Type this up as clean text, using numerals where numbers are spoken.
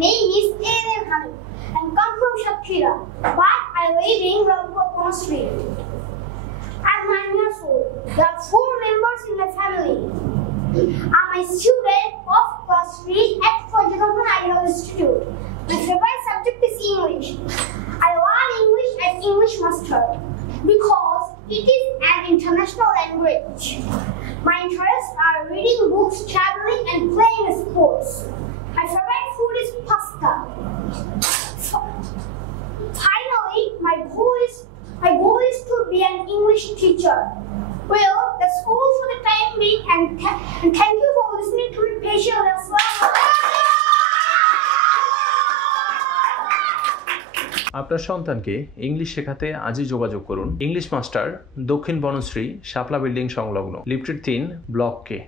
name is A.M. Hamid and come from Shakira, but I live in Rampur Street. I'm 9 years old. There are 4 members in my family. I'm a student of class 3 at Fajraman Ideal Institute. My favorite subject is English. I learn English as English master because it is an international language. My interests are reading books, traveling, and playing sports. My favorite food is pasta. Finally, my goal is to be an English teacher. Well, that's all for the time being, and thank you for listening to me patiently as well. আপনার সন্তানকে English শেখাতে আজই যোগাযোগ করুন English master, দক্ষিণ বনশ্রী, শাপলা building সংলগ্ন, lifted 3, block কে।